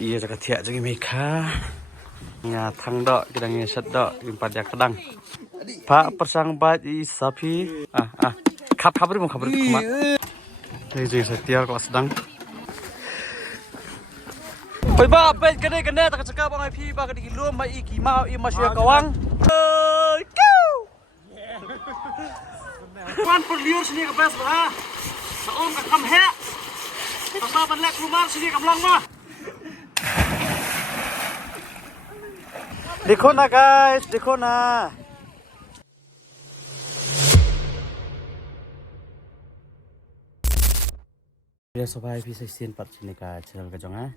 iya jaga tiak jangi meka nya thang dok kidang nya sat dok impat ya kadang pak persang bat i sapi kabri mau kabri kumat ini jadi setiar kelas sedang oi ba pe kene tak cakap bang pi ba kadi lu mai iki mau i masih kawang Kuan perliur sini ke bas lah. Seom ke kam he. Papa banlek rumah sini ke belang mah. Dekho na guys, dekho na. Ya sobai bisa sin part sini ka channel ka jonga.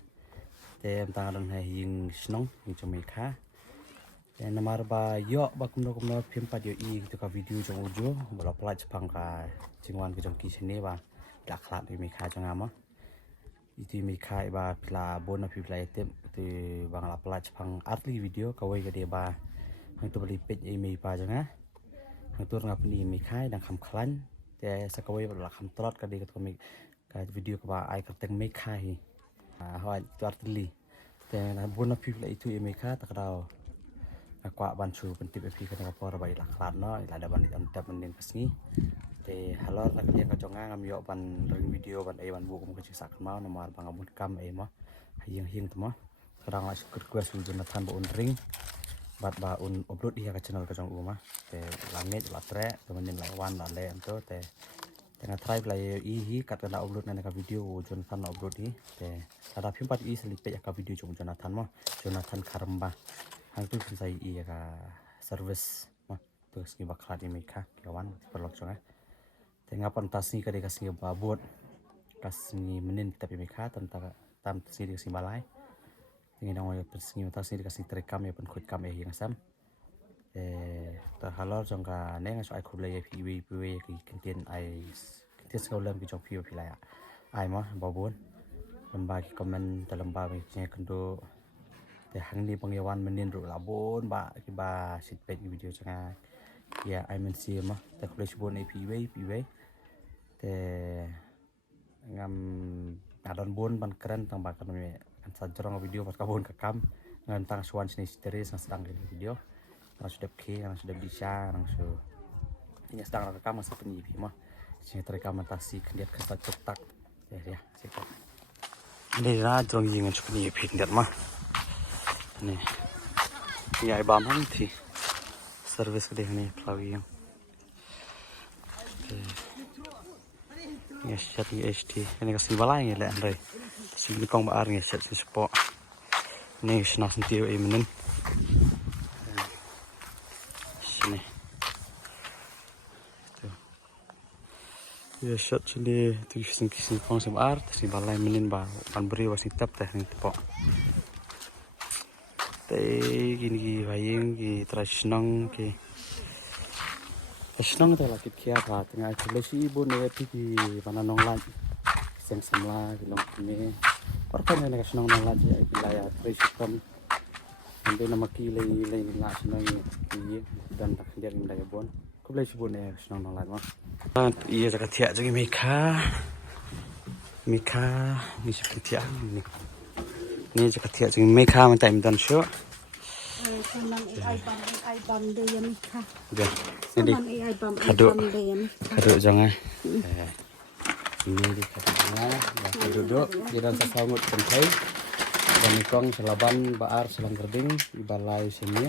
Tem tangan hai hing snong hing chomeka. Dan nomor ba yo ba kumno film pada i itu ka video jong ujo bola pelaj pangka jingwan ke jong ki sini ba laklat di meka jong ama itu meka ba pila bona pila item itu bang la pelaj pang artli video kawai gede ba hang tu beli page i me pa jong hang tu ngap ni meka dang kham khlan te sakawai ba kham trot ka de ka video ka ba ai ka teng meka hi ha tu artli te na bona pila itu i meka takdao aqua bantu pentip epi kana kapor ba ila klat no ila ada ban antap mending pesni te halor nak dia ka jonga ngam yo ban ring video ban ai ban bu kum ka cisak mau nomor bang abut kam ai mo hayang hing tmo kadang la syukur ku asu Jonathan ba un ring bat ba un upload dia ka channel ka jong uma te langit la tre te mending la wan la le anto te tengah try play i hi kat na upload na ka video Jonathan na upload hi te ada pimpat i selipet ka video jong Jonathan mo Jonathan Karamba hang tu saya iya ka service mah tu sini bakal di mereka kawan perlok jonga tengah pantas ni ka de kasih babot kasih menin tapi mereka tentang tam sini kasih balai ingin orang yang persini pantas ni kasih terekam ya penkut kam yang sam terhalor jongka neng so ai kulai piwi ki kentien ai kentien sekolah ki jong piwi pilaya ai mah babon lembagi komen dalam babi nya kendo te hang ni pangyawan menin ru labon ba ki ba sitpet video changa ya ai men si ma te kule shibon ai piwe te ngam adon bon ban keren tang ba kan me kan sajrong video pas kabon ka kam ngan tang suan sini series sedang video nang sudah ke nang sudah bisa nang su ini sedang rekam masih penyipi mah sini terekam matasi kendiat kasta cetak ya sikap ini ra jong yin cukup ni pindat mah nih ya bam hang thi service ke ni plawi yang ya chat HT ini kasih balai ni lah andai sini kong baar ni chat si sport ni sena sentio menen sini ya chat sini tu kisi kong sebar si balai menen ba pan beri wasitap teh ni tepok gini bayang ki tradisional ki tradisional tu lah kita apa tengah celesi ibu negatif ki mana nonglan seng semla ki long ni orang yang tradisional nonglan ya wilayah tradisional nanti nama ki lay nak senang ki dan tak dia yang daya bon kau boleh sebut tradisional nonglan mah iya jaga tiak jaga meka ni seperti ni ni jaga tiak jaga meka mentah imdan show jadi kaduk jangan ini di kaduk di dalam sasangut pentai dan ikong selaban baar selang gerding di balai sini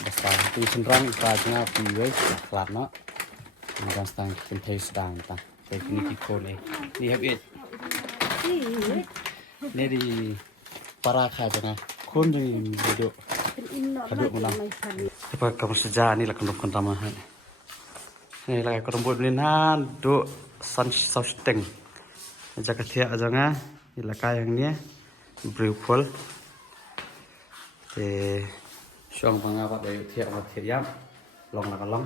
basta di senrang ikatnya piwe klarna dan stang pentai sedang ta kayak ini kikon ini habis ini di paraka jangan kon jadi duduk kaduk menang apa kamu sejak ni lah kendom kentamahan ni lah kalau buat belinan do sustain jaga tiak jangan ila kayang ni brewful te syong pangapat dari tiak mati yang long nak long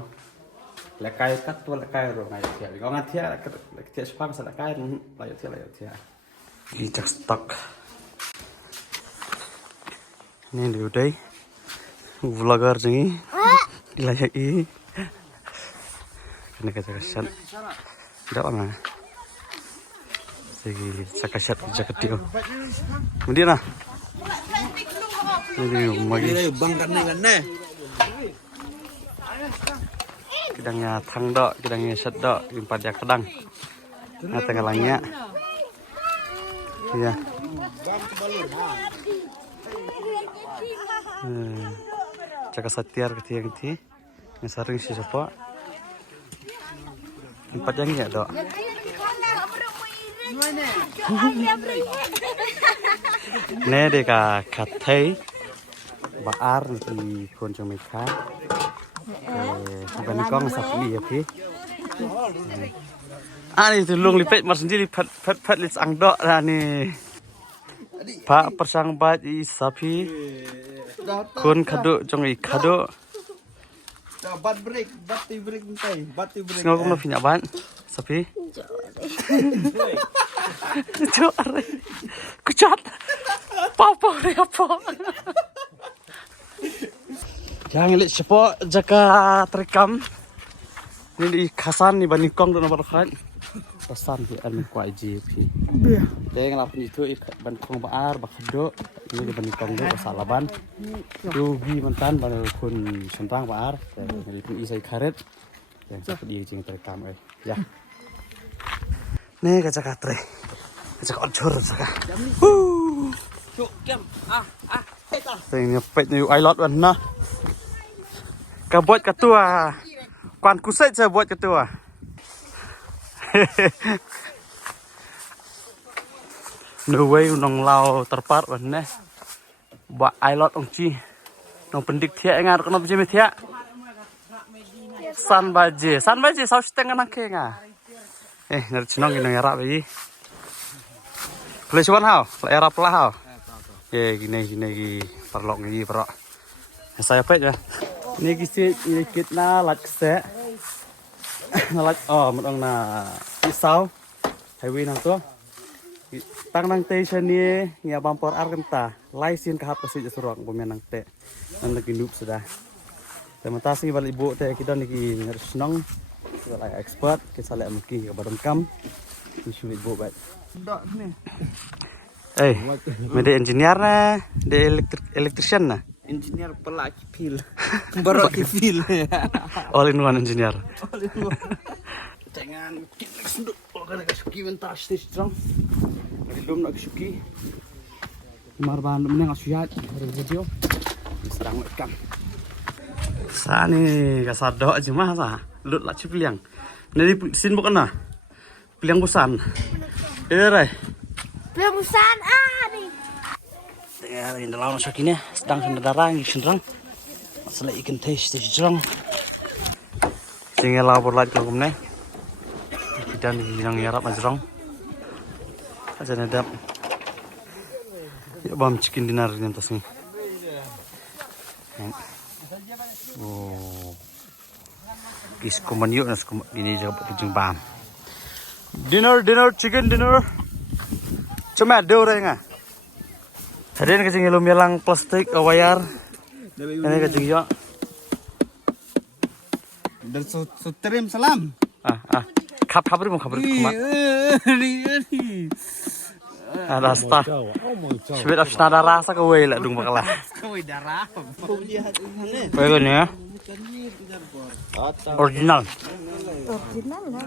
lekai kat tu lekai ro ngai tiak kau ngat tiak sepang selekai layu tiak ini cak stok ini liu deh vlogger jengi dilayak i kena kacasan tidak mana segi cakasat jaket dia kemudian Ini magi. Bang kan. Kidangnya thang dok, kidangnya set dok, empat ya kedang. Nah tenggalangnya. Iya. Jaga setiar ketiang ti. Ngesaring si sopo. Empat yang ya dok. Nè đây cả khát thấy baar di kon Jamaica. Bukan kong sắp đi apa? Ini tulung lipet mas sendiri pet lis ang dok lah ni. Pak persang bat i sapi. Kon kado jong i kado. Bat break mentai, bat break. Sengok mau punya ban sapi. Jor. Kucat. Papa apa? Jangan lihat siapa jaga terekam. Ini di kasan ni bani kong dan nomor kan. Pesan di anu kuat JP. Jangan lapun itu ban kong baar bakado. Ini di bani kong tu kesalaban. Rugi mentan bani kun sentang baar. Jadi pun isai karet. Yang cepat dia jeng terekam ya. Nih kaca katre. Kaca ocor jaga. Cuk jam. Ini pet ni ai lot wan nah. Buat ketua, kuan kusai saya buat ketua. No way nong lau terpar wan neh. Buat ai lot ong chi. Nong pendik thia ngar kono biji thia. San baje sau setengah nak kenga. Nari chinong ini era bayi. Kelesuan hau, era pelah hau. Gini perlok ni perlok. Saya pet ya. Ini kita nak se, nak menang na pisau, highway nang tu, tang nang te sini, ya bampor argenta, laisin kahap kasih jasuruang bumian nang te, nang lagi nup sudah. Sementara sih balik ibu te kita niki ngersenong, kita lagi expert, kita lagi mungkin kebaran kam, isu ibu baik. Mede engineer na, de electrician na. Engineer pelak kipil. Baru kipil. All in one engineer. All in one. Jangan kita senduk. Kalau nak suki mentar stage strong. Dari lum nak suki. Marban lum nak suyat dari video. Serang ikan. Sani kasar doa cuma sah. Lut lah cipiliang. Dari sin bukan nah. Piliang busan. Rai. Piliang busan ni. Ya, ini dalam sakitnya sedang darah yang senang. Masalah ikan taste jerang. Tinggal lapor lagi kalau kemana. Kita ni yang yarap jerang. Aja nadap. Ya bam chicken dinner ni atas ni. Oh. Kis kuman yuk nas ini jaga tujung bam. Dinner chicken dinner. Cuma dua orang ah. Tadi ni kacang ilmu melang plastik wayar. Ini kacang yo. Dan sutrim salam. Kabar mau kabar kumat. Ada star. Sebab apa ada rasa kau lah dung bakalah. Kau darah. Kau lihat ini. Begini ya.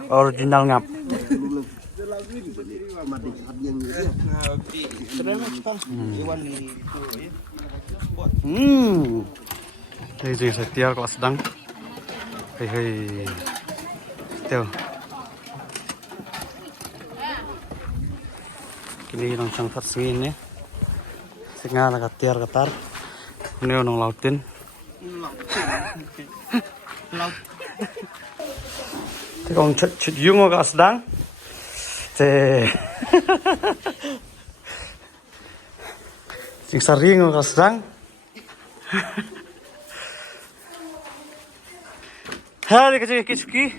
Original ngap. Đây sẽ tiêu có sedang. Hei. Tiêu. Kini nong sang fat singin ni. Singa nak tiar katar. Ini nong lautin. Laut. Tekong chet yung có sedang. Te. Sing saring có sedang. Hari kecil kisuki.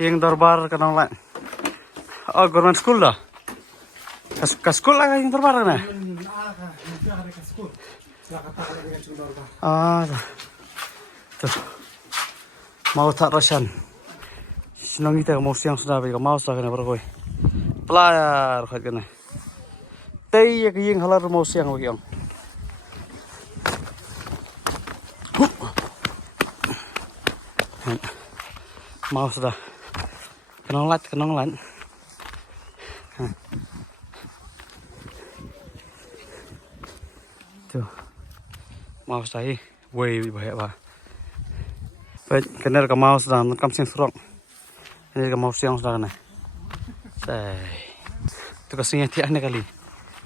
Yang dorbar kenang lain. Oh, government school dah. Ke school lah yang dorbar kan? Ah, tuh. Mau tak rosan. Senang kita mau siang sudah bagi mau sudah kena berkoi. Pelayar kat kena. Tei yang halar mau siang bagi orang. mau sudah kenong lat tuh mau saya way bahaya bah baik kenal ke mau sudah makam siang surok ini ke mau siang sudah kan saya itu kesingnya tiap nih kali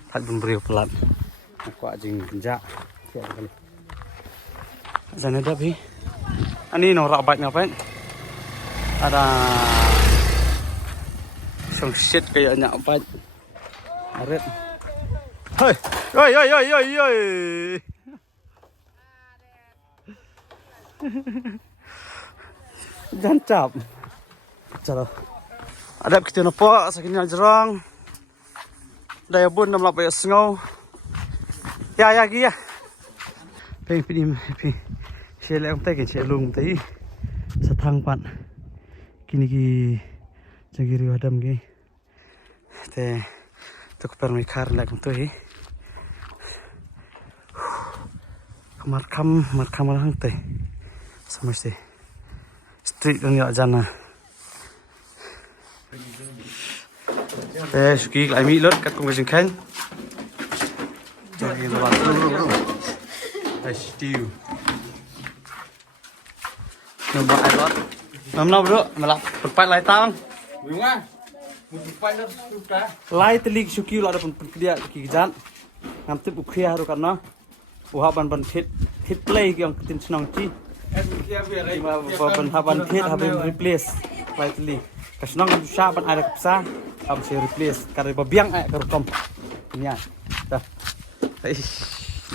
tak beri pelan aku ajing penjak tiap kali sana ada bi ini norak baik ngapain ada song shit kayaknya apa aret hei jancap calo ada kita nampak sakitnya jerang daya bun dalam lapis sengau ya gia pengen share ông tay cái share lùng thấy sát thang bạn kini jagi riwadam ki te tuk permikar lek tuh markam lang te semesti street kan ya jana te suki lại mi lót cắt cùng cái khen jagi lo bro stew nambah air lot Nam bro, malah perpat lai tang. Bunga. Perpat dah sudah. Lai telik suki lo ada dia kijan. Ngam tip ukhia haru karena uha ban hit play yang ketin senang ci. Ban haban hit haben replace lai telik. Kasnang ngam sha ban ada kapsa ham se replace karena babiang ai karukom. Nya. Dah.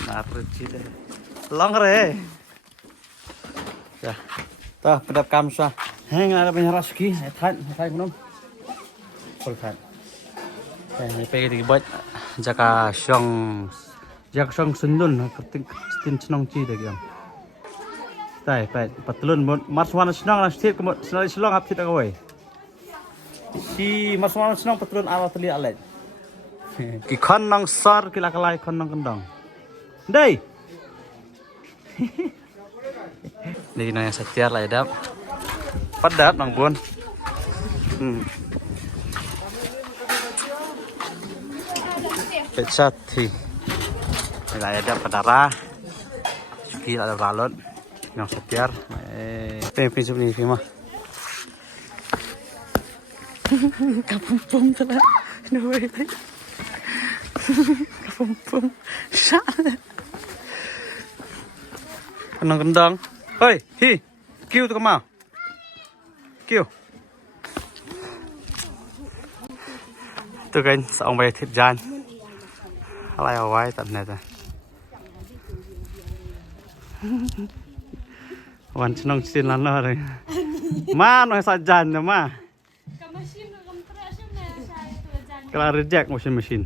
Nah, perci deh. Long re. Dah. Tah pedap kamsa. Heng ada banyak rasuki, thay belum. Kolkan. Ini pergi di buat jaka song sendun, ketin senang ci deh yang. Tay, patulun marswana senang nasib kemud senang selong hap kita kawai. Si marswana senang patulun ala teli alat. Ki kon nang sar kila kalai kon nang kendang. Dei. Di nanya setiar lah ya dap. Padat nang bun. Pecat hi. Lah ada padara. Suki ada balon. Yang setiar. Pinjam ni mah. Kampung telah. No way. Kampung. Syak. Kendang. Hei, kêu tôi mau. Kêu. Tôi kênh sao ông về thịt gian. Lại ở ngoài tận này rồi. Wan senang sin lan rồi. Ma nói sao gian nữa ma. Kalau reject washing machine.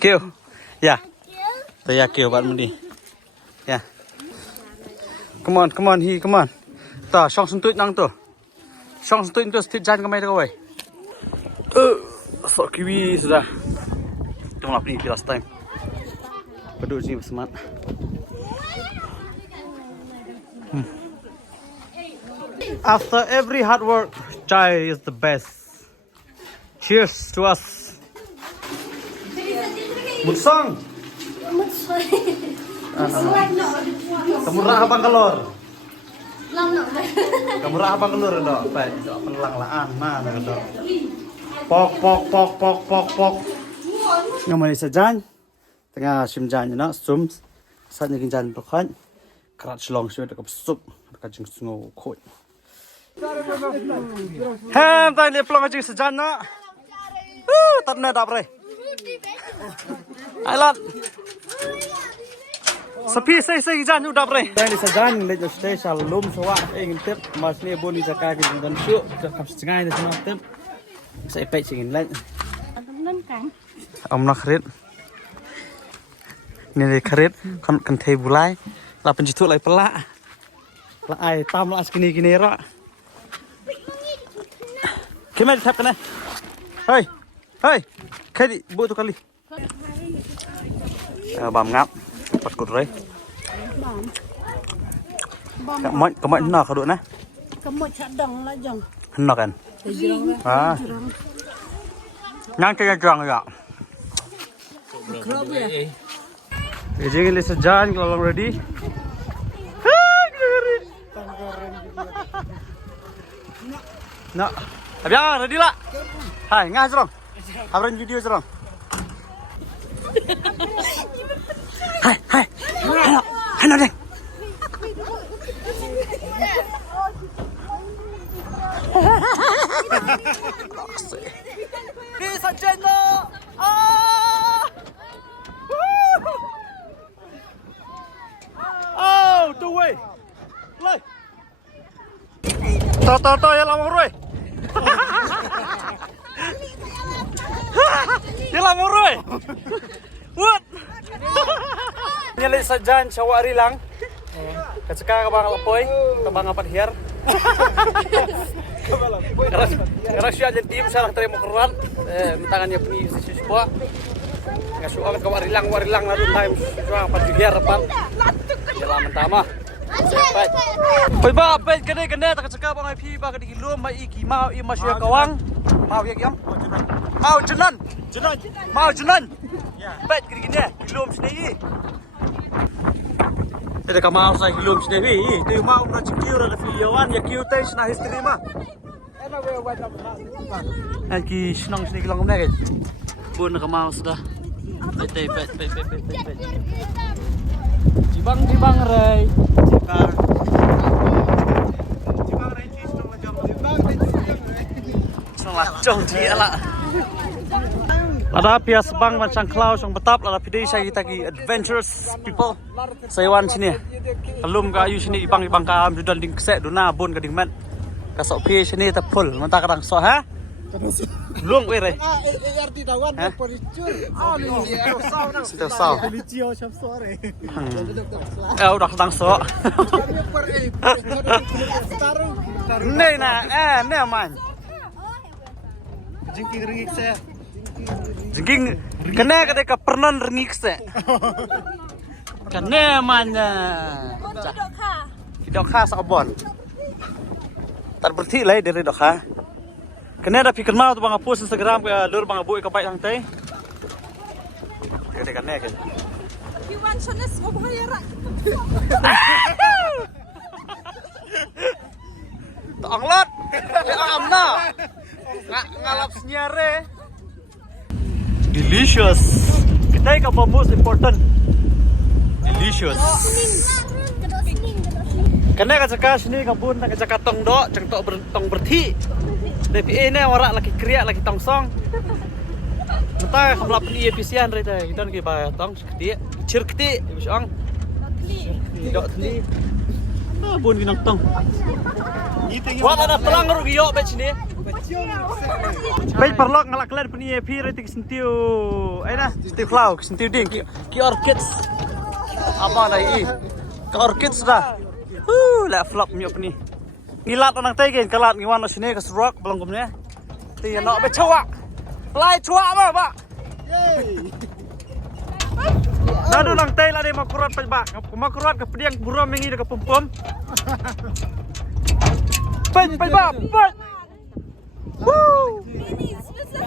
Kêu ya tôi ya kêu bạn mình đi ya come on ta song sun tuit nang to song sun tuit to street jan kamai to wei so kiwi sudah tong lap ni last time pedut sini semat after every hard work chai is the best. Cheers to us. Mutsang. Kamu rah abang kelor. Kamu rah abang kelor dok. Baik, penelang laan mana dok. Pok. Ngamani sajan. Tengah simjan nak sum. Saat ni kinjan tokan. Kerat selong sudah kapsup. Kajing sungu koi. Hem, tadi ni pelang kajing sajan nak. Tắt nè đạp rồi. Ai lát. Sapi xây gian nhu đạp rồi. Đây là gian lên cho stay sal lum sawa ingin tip mas ni boni zakah di dan syuk kap setengah ni semua tip. Saya pay ingin lain. Om nak kharit. Ni le kharit kan thei bulai. La penjutu lai pelak. La ai tam la kini ra. Kemai tap kana. Hei, kali buat tu kali. bám ngáp bật cột đấy cái mọi nọ khâu đuổi nè cái một chặt đồng là dòng nọกันnhang chơi tròn rồi ạ Jadi kita sejalan kalau ready. Nak, abang ready lah. Hai, ngas serong. Abang video serong. Hai, hai. Hano deh. Ni sajeno. Oh, tu way. Lay. To ya lamang roy. Ya lamang roy. What? Nyali sajan syawari lang. Kacaka kabang lapoy, kabang apat hiar. Karena siya jadi tim sarang terima keruan, mentangannya peni siswa. Ngasuh akan kawari lang lalu time suang apat hiar apat. Jalan mentama. Oi ba, pet kene tak cakap bang IP ba ke dilum mai iki mau i masya kawang. Mau ya yang? Mau jenan. Mau jenan. Pet gini dilum sini. Ada kamau saya dilum sini. Dia mau nak cikiu ada filioan ya kiu teh na history mah. Aki senang sini kilang kemana kan? Pun kamau sudah. Pet. Jibang Ray. Jom dia lah. Ada pias bang macam Klaus yang betap, ada video saya kita adventurous people. Saya wan sini. Belum ke ayu sini ibang kam sudah ding kesek duna bun ke ding man. Kasok pi sini tepul, mentah kadang sok ha? Belum we re. Arti tawan pericur. Sudah sok. Policio siap sore. Udah kadang sok. Nih nah, nih aman. Jengking ringik saya. Jengking kena ketika pernah ringik saya. Kena mana? Tidak khas abon. Tak berarti lah dari dok ha. Kena ada fikir mau tu bang post Instagram ke lur bang abu ke baik lang teh. Kena kena ke. Iwan Shanes mau bayar. Tanglat. Amna. Ngalap senyare. Delicious. Kita yang most important. Delicious. Kena kacaka sini kabun nak kacaka tong do, tong berti. Tapi ini orang lagi kriak lagi tong song. Entah kamlap ni efisien rete. Kita nak bayar tong seketi, cirketi, bisang. Dok ni. Bun ginang tong. Wala na telang rugi yo bet sini. Baik perlok ngalak kalian punya EP rating sentiu, na sentiu flow, sentiu ding, ki orchids, apa lagi? Ki orchids dah, lah flop miop ni. Ngilat orang tegen, kalat ngiwan sini ke serok belum kumnya. Tiada nak becawak, lai cuak apa pak? Nado lang tay lah dia makurat pak, makurat ke pediang buram mengi dekat pom. Pak, pak. Woo!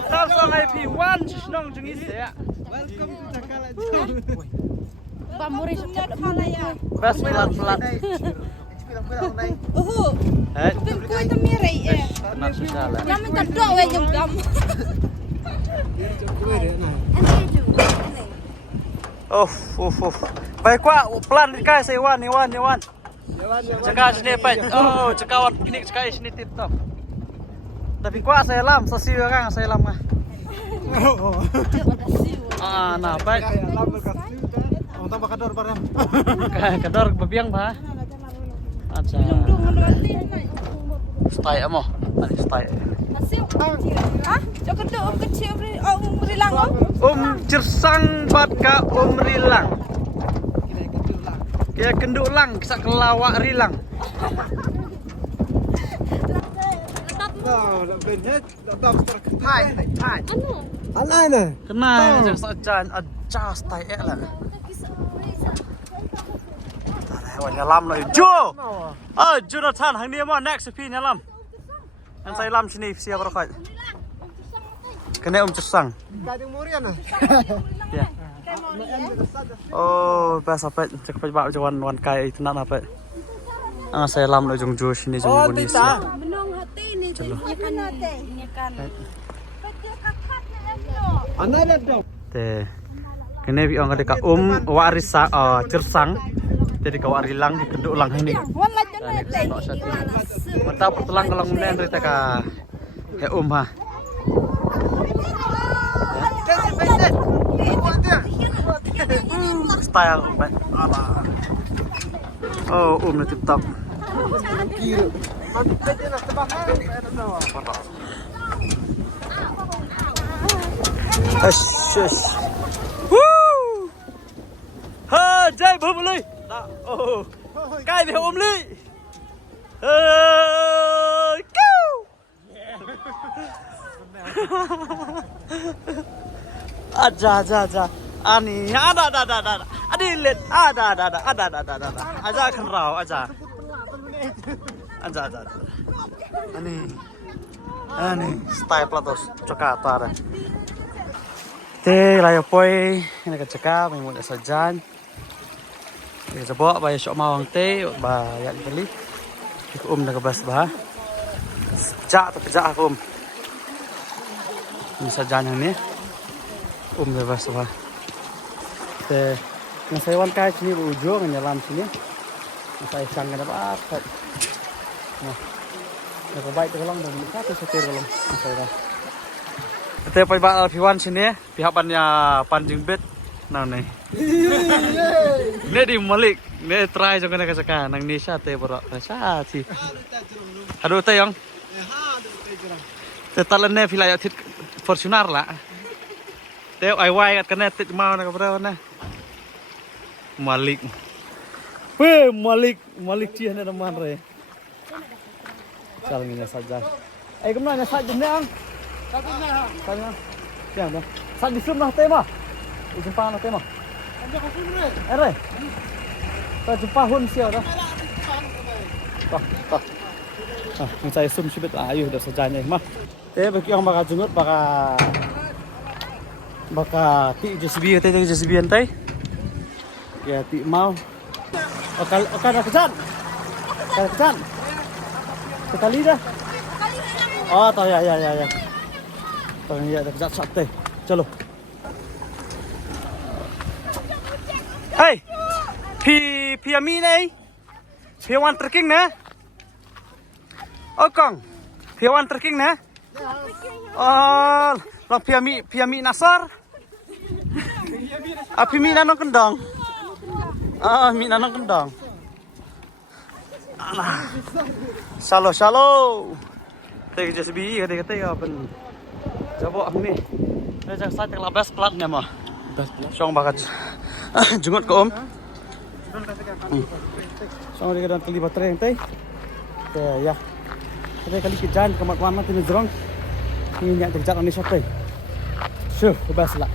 Langsung IP1 senang jengis ya. Welcome to Jakarta. Pamuri sudah mana ya? Bas pelan-pelan. Tim kuih temiri ya. Nak susah lah. Jangan terdok we jam gam. Baik kuat pelan kai saya wan. Cakap sini pak. Oh, cakawan piknik cakap sini tip top. Tapi kuat saya lam, sesi orang saya lam ah. Nah baik. Lam berkasih kan. Orang tambah kadar barang. Kadar bebiang bah. Acha. Stay amo, ani stay. Hah? Cokot tu kecil rilang Cirsang bat ka rilang. Kaya kenduk lang, kisah kelawak rilang. Nah, benet, tak terkenal. Hai. Alana. Kenal, jangan sajan cas tai lah. Hewan nyelam lah. Jo. Jonathan hang dia mau next pi nyelam. Yang saya lam sini siapa rokat? Kena Cersang. Gading Murian ah. Ya. Oh, pas apa cek bawa jawan wan kai itu nak apa? Saya lam lo jong jo sini jong bonus. Menong hati ni kan hati ni kan. Betul kakak ni Ana dah dong. Te. Kena bi orang dekat warisa Cersang. Jadi kau arilang keduk lang ini. Wala jana teh. Mata pertelang kalau menen rita ka he ha. Style baik. Oh, na tip-top. Kira. Tadi nak tebakan. Shush. Woo! Ha, jai bhumli. Oh. Cái bị ôm ly. Kêu. Aja. Ani, ada. Adi lihat, ada. Aja kan rau, aja. Ani, style platos, coklat ada. Teh, layak poi, ini kecekap, yang mau sajan. Dia sebab bayar syok mawang teh, bayar kali. Aku nak kebas bah. Kejak aku Ini sajan yang ni. Kebas bah. Teh, saya wan kai sini berujung nyelam sini. Saya ikan kena apa? Nah, nak baik tolong dan satu setir tolong. Saya. Teh pai piwan sini, pihak panjing bet. Nah nih. Ini di Malik, ini try jangan nak cakap nang Nisha teh berak, Nisha sih. Aduh teh yang. Teh talan ni filaya tit Fortuner lah. Teh ai kat kena tit mau nak berapa na? Malik. Malik cih ni teman re. Salingnya saja. Kemana saja ni ang? Saja. Siang dah. Saja disum lah teh mah. Jumpa nak tema. Re. Ta jumpa hun sia dah. Tak. Saya sum sibet ayu dah sajanya mah. Teh bagi orang bakal jungut bakal ti JCB teh JCB antai. Ya ti mau. Okal dah kejan. Sekali dah. Oh, tahu ya. Tahu ya dah kejan sat teh. Chalo. Hey, Phi Ami này, Phi One Trekking nè. Ô con, Phi One Trekking nè. Lòng Phi Ami Nasar. Phi Mi nanong kendang. Mi nanong kendang. Shallow. Teh JCB kata apa? Coba ni. Saya cakap labas platnya mah. Song bakat jungut ke om. Song dia kali baterai yang teh. Ya. Kita kali kejan kemat-kemat mati ni jerong. Ini nyak terjat ni siapa? Syuh, bebas lah.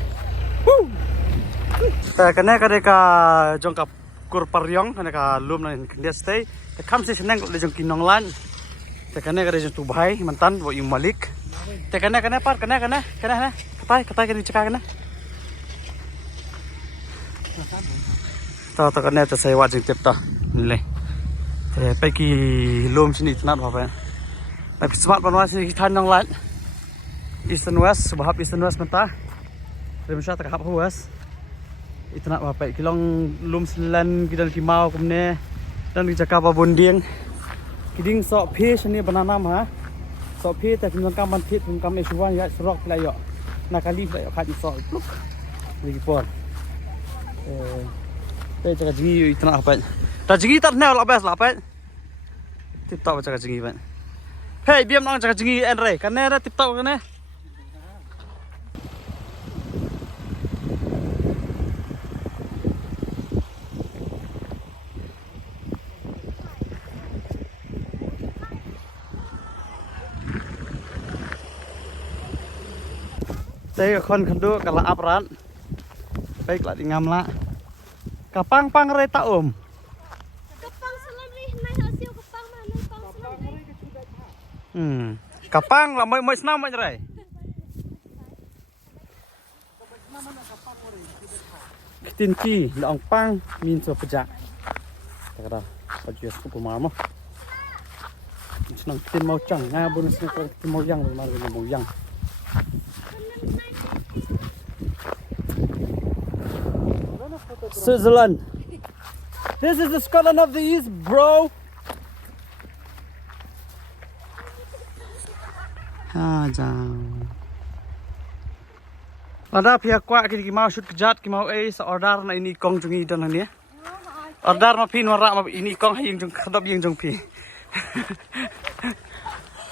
Kena ka jongkap kur paryong kena ka lum nan dia stay. Kam si seneng le jong kinong lan. Kena ka jong tubai mantan bo yung Malik. Kena par kena. Katai kena cekak kena. Tahu kena tu saya wajib tip dah. Nilai. Pergi lom sini tenat apa? Tapi smart panwas sini kita nang lan. Eastern West, sebab Eastern West mentah. Remusha tak apa huas. Itu nak apa? Kilong lom selan kita lagi mau kemana? Dan di Jakarta Bonding. Kiding sok fish ni banana mah. Sok fishแต่คุณกำมันพิษคุณกำไอชัวร์ยะสรอกอะไรอยู่นักการีอะไรอยู่ขาดอีกsokปุ๊บlagi pun. Cakap jengi itu nak apa? Tak jengi tak naik lah apa? Tip top cakap jengi pan. Hey, biar orang cakap jengi Andre, kan ada tip top kan? Saya kon kendu kalau aparan. Baiklah di ngamla. Kapang pang re ta om. Kapang salam ri nai hasil kapang mana kapang salam ri. Kapang lah moi senam mai re. Tinki la ong pang min so pejak. Takada baju sup mama. Senang tin mau cang ngabun senang tin mau yang mar mau yang. Switzerland. This is the Scotland of the East, bro. Jauh. Ada pihak kuat kita mau shoot kejat, kita mau order na ini kong jungi dan ni. Order ma pin warak ma ini kong hayang jung khadap yang jung pi.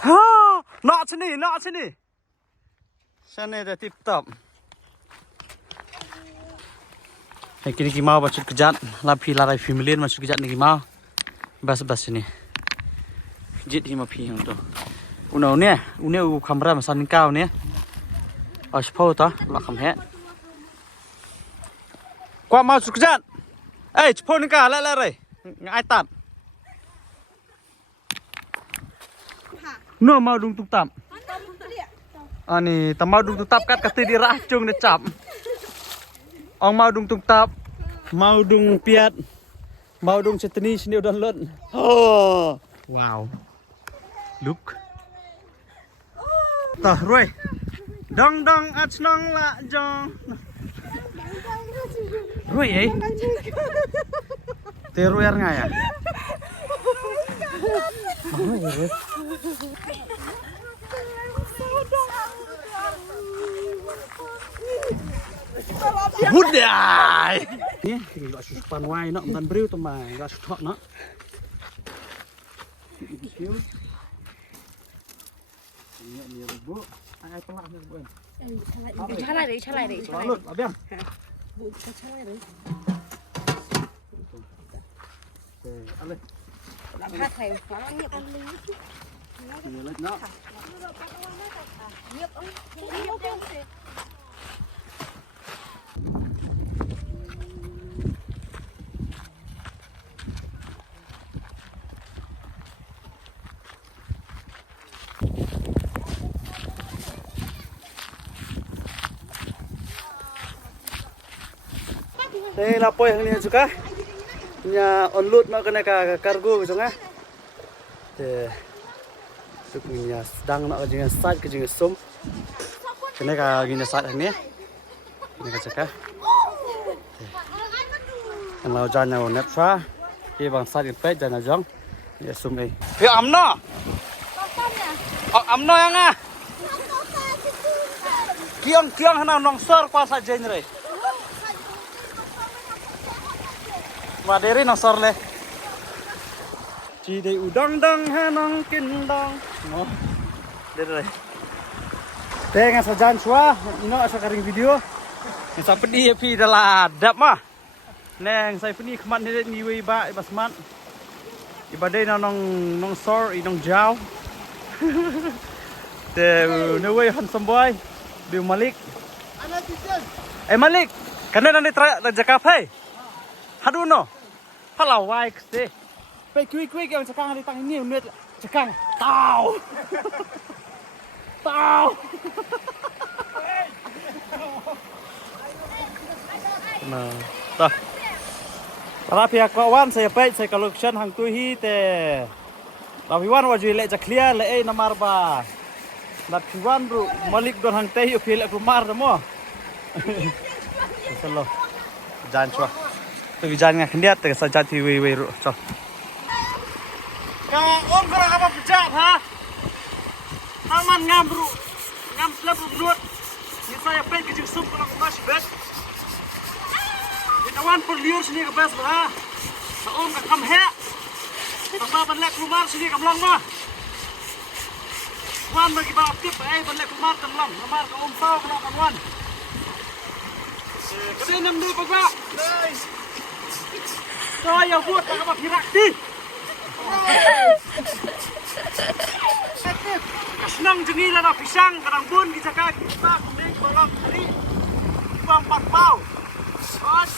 Ha, nak sini. Sana dah tip top. Kini kita mau shoot kejat, lapi larai familiar ma shoot kejat ni kita mau. Bas sini. Jit hima pi yang tu. Uno kamera masan kau ni. Aspho ta la kham he kwa mau sukjan chpo ni ka la re ngai tat no mau dung tuk tam ani ta mau dung tuk tap kat kati di rah chung de chap ong mau dung tuk tap mau dung piat mau dung chutney sini udah lut oh wow look ta roi Dong achnong la jong. Rui Te rui ar ngaya. Budai. Ni gak suspan wai nak dan beriu tu mai gak sustok nak. Ini rebu. Ai pelak ni bukan. Chalai deh. Lalu, abiam. Chalai deh. Ale. Làm thầy quá nghiệp ăn lý. Lấy nó. Nghiệp ơi. Đây là poi yang lihat juga. Nya onload mak kena ka kargo gitu nga. Te suknya sedang nak dengan side ke dengan sum. Kena ka gini side ni. Kena ka cakap. Kalau jalan yang net fa, dia bang side pe jalan jong. Ya sum eh. Pi amno. Amno yang ah. Kiong hana nongsor kuasa genre. Maderi nosor le. Cide udang dang hanong kindong. No. Dere. Tengah sajan chua, ino asa karing video. Sa pedi pi dala dap mah. Neng sai peni khaman ni wi ba basman. Ibadai nong sor inong jaw. Te no way handsome boy. Biu Malik. Malik, kana nanti jakap hai. Haduh no. Halau wai kste. Pe quick yang cakang di tang ini unet cakang. Tau. Nah, dah. Para pihak kawan saya pay saya collection hang tuhi te. Lawiwan wajui le clear le namar ba. Lawiwan ru Malik don hang teh upil kumar demo. Selo. Jangan cua. Tu jangan kendiat te sajati we ru. Cok. Ka om kara apa pejat ha? Aman ngam selap nut. Ni saya pay ke sum kalau mas bet. Kawan perliur sini ke bas bah. Om ka kam he. Apa banlek rumah sini kam long mah. Wan bagi ba tip banlek rumah kam long. Namar ka om tau kana kawan. Kedai nam di pagwa. Saya buat ka apa pirak di. Senang jengila na pisang kadang pun kita kaki kita kuning bolong tadi. Bang 4 pau. Os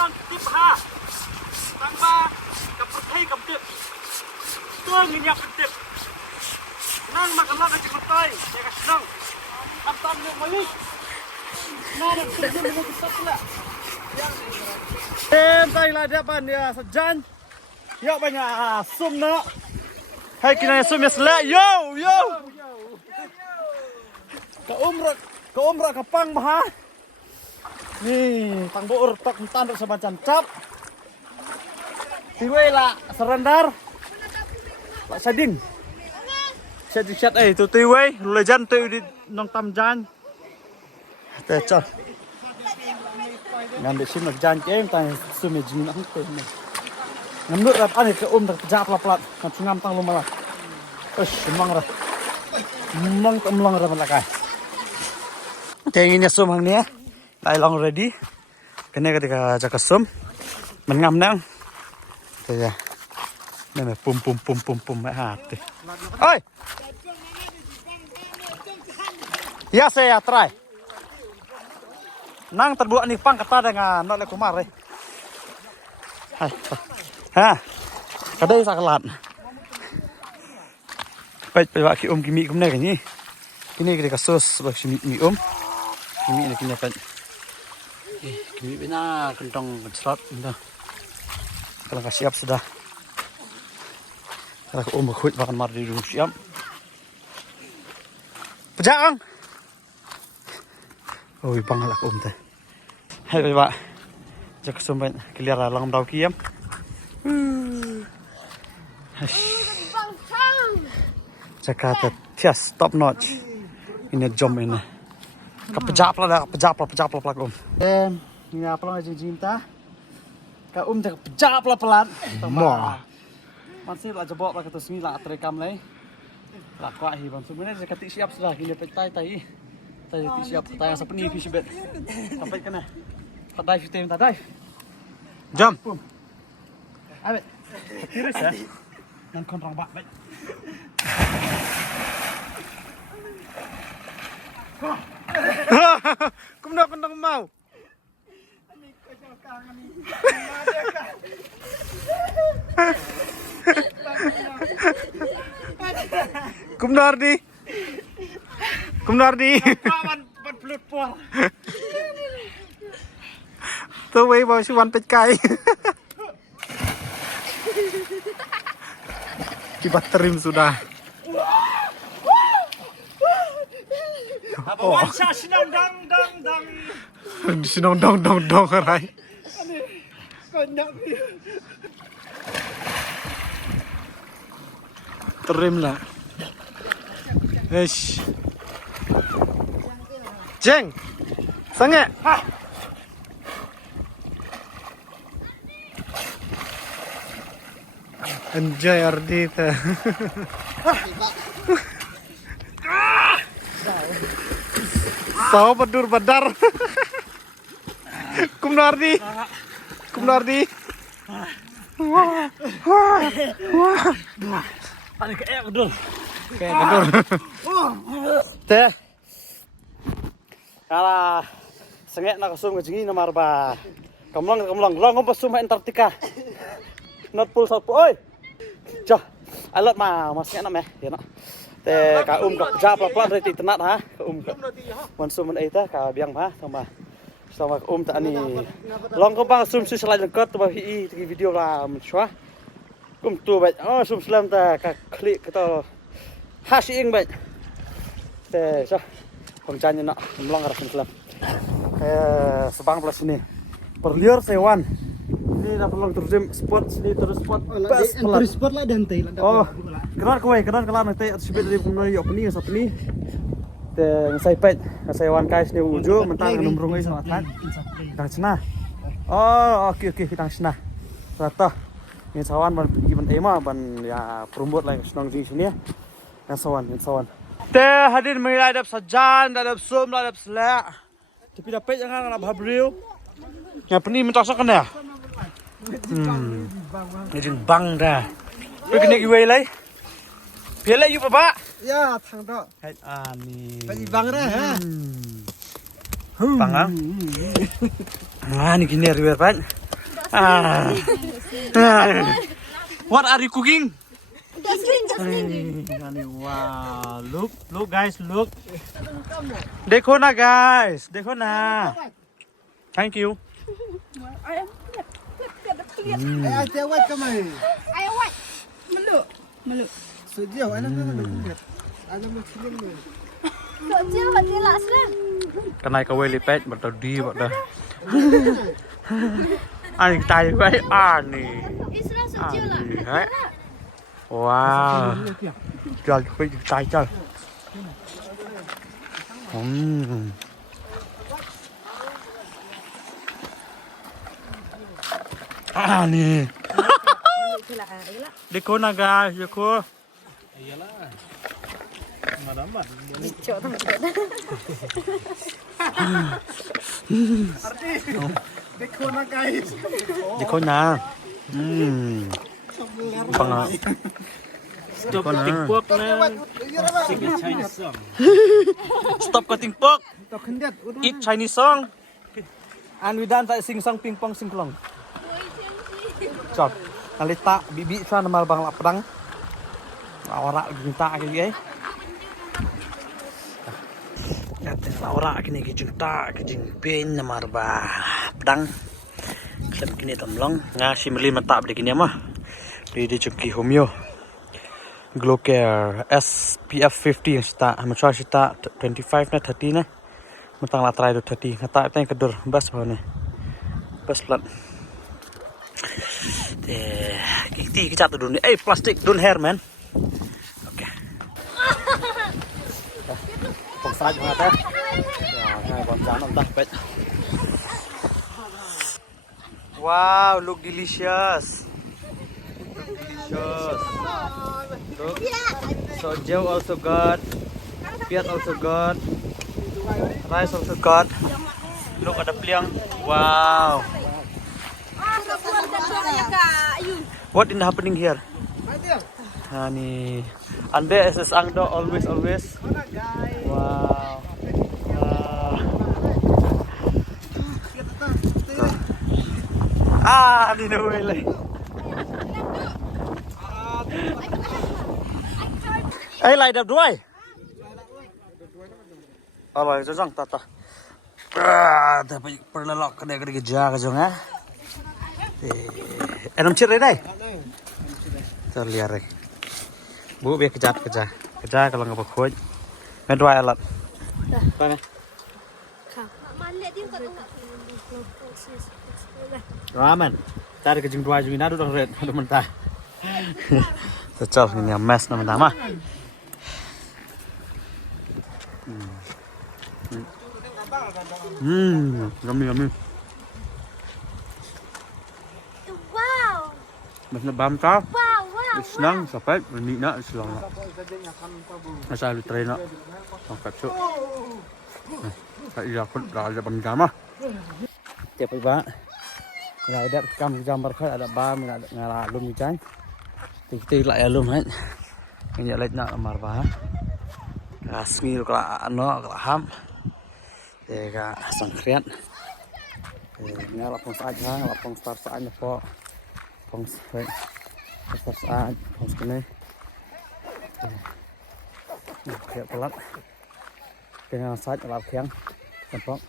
nang tip ha. Tambah kapertai kamtip. Tuang minyak kamtip. Nang magalak aja matai. Ya kasnang. Apam lu malik. Nang terjun dengan besar pula. Entah lah dia pan dia sejan. Ya banyak sum nak. Hai kena sum ya selak. Yo. Ke umrah ke pang bah. Nih, pang boor tak tanduk semacam cap. Tiwai lah serendar. Pak Sading. Sading chat tu tiwai, lejan tu di nong tam jan. Tecah. Ngambil sim nak jan kem tang sumi jin nak tu. Ngambil rap ani ke tak pejak plat. Nak ngam tang lu malah. Semang dah. Memang dah malah. Tengoknya sum hang ni. Lai long ready. Kena ketika jaga sum. Mengam nang. Ya. Nah, pum hati. Oi. Ya saya try. Nang terbuat ni pang kata dengan nak leku mare. Hai. Ha. Kadai sakalat. Baik ki kimi kum ni ni. Ini ketika sos bak kimi Kimi ni kena kan. Kimi bina kentong cerat dah. Kalau siap sudah. Kalau berkut makan mar di rumah siap. Pejang. Oh, bang lah teh. Hai pak. Jak sumbat clear lang dau kiam. Jakarta tias top notch. Ini jom ini. Kepejap lah ini apa lah cinta. Kau jangan pejap lah pelan. Masih lah jebok lah kata sini lah terekam lagi. Lah kuat hiban sebenarnya saya kata siap sudah ini petai siap tai siapa ni fish bed. Sampai kena. Tak dive. Jom. Abe. Tiris ya. Nan kontrong bak baik. Kena mau. Kumnardi. Paman pelut puar. Tuh wei bawa si wan peckai. Kibat terim sudah. Apa wansa sinong dang. Sinong dong rai. Konyol. Terim lah. Eish. Jeng. Sange. Enjoy Ardi teh. Sawo pedur badar. Kumnardi. Panik kayak betul. Teh. Kalau sengek nak sum ke jingi nomor ba. Kamlang long pasum Antartika. Not full sapu oi. Jah, alat masnya nak meh, ya nak. Te ka ka jap pelan reti tenat ha. Ka mansum ai ta ka biang ha sama ta ani. Long ko bang sum selain dekat tu hi video lah menchua. Tu baik. Oh sum selam ta ka klik kita hashing baik. Te sa pengjanji nak melong arah selam. Sebang belas sini. Perliur sewan. Ini dah pelong terjun spot sini terus spot pas pelan. Spot lah dan teh. Oh, keran nanti sebut dari pemulai apa ni. Te ngasai pet, ngasai wan kais ni ujo mentang nomrong ai sama kan. Tang cenah. Oh, okey kita cenah. Rata. Ni sawan ban ema ban ya promote lah senang di sini ya. Yang sawan. Te hadir mengiradap sajan, dadap sum, dadap selak. Tapi dapat jangan nak babriu. Yang ni mentosak kan ya? Ini bang dah. Pergi iway lagi. Pilih you bapak. Ya, thang tok. Hai ani. Pergi bang dah ha. Bang ah. Ni gini river pan. What are you cooking? Wow, look guys, look. देखो ना guys, देखो ना. Thank you. Ai teo wat ka mai. Ai awak. Meluk. Sejauh anak kan nak. Anak nak film ni. Sok je buat dia lah serang. Cái này có quay lipet mà tao đi bọn đây. Anh tay vậy nè. Serang sok je lah. Đấy. Wow. Trời phải tay trời. Nè. Dekho na guys, dekho. Dekho na guys. Dekho na. Bang. Stop TikTok na. Stop cutting pork. Tak kendat. Eat Chinese song. And we done tại sing song ping pong sing klong. Chọn. Alita bibi sana mal bang lapang. Ora ginta cái ấy. Ya ora kini ginta kini pin namar ba pedang. Klem kini tomlong nga simili mata begini mah. Di chunki homeo. Glocare SPF 50 sta amacha sta 25 na 30 na. Matang la try to 30. Ngata teng kedur bas bawne. Bas plat. Kiti kecat dulu nih. Plastic don't hair man. Oke. Pengsaja banget ya. Ya, bangsa entah pet. Wow, look delicious. Delicious. Look. Soju also got. Piat also got. Rice also got. Look ada pliang. Wow. What is happening here? Hani, ande SS Angdo always. Wow. Di nawala. Lại đập đuôi. Rồi cho răng ta. Tapi perlelok kedai kerja ke jong Enam cer đây. Terlihat rek. Bu biar kejar kalau nggak berkuat. Medua alat. Mana? Ramen. Tadi kejung dua jung ini ada red, ada mentah. Cocok ini mes nama. Yummy. Wow. Mas na bam ka? Wow. Islang sapet, mani na islang. Asa lu train na. Angkat so. Sa iya kun ada bang jama. Tiap ba. Nggak ada kam gambar khat ada bam ngala lum kan. Tiktik lại lum hết. Ini lek nak mar ba. Asmi kala ano kala ham. Tega sangkriat. Ini lapong saja, lapong star saja po. Lapong star saja, lapong sekene. Kayak pelat. Dengan saja lap kiang. Tempat.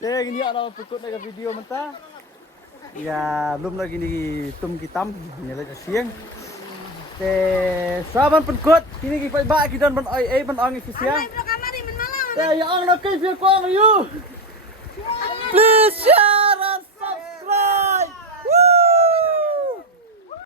Gini ada pukul dengan video mentah. Ya belum lagi ni tum kitam, ni lagi siang. Saban pengkut, kini kita bak kita ban ban ang siang. Ya ang nak kau you. Please share.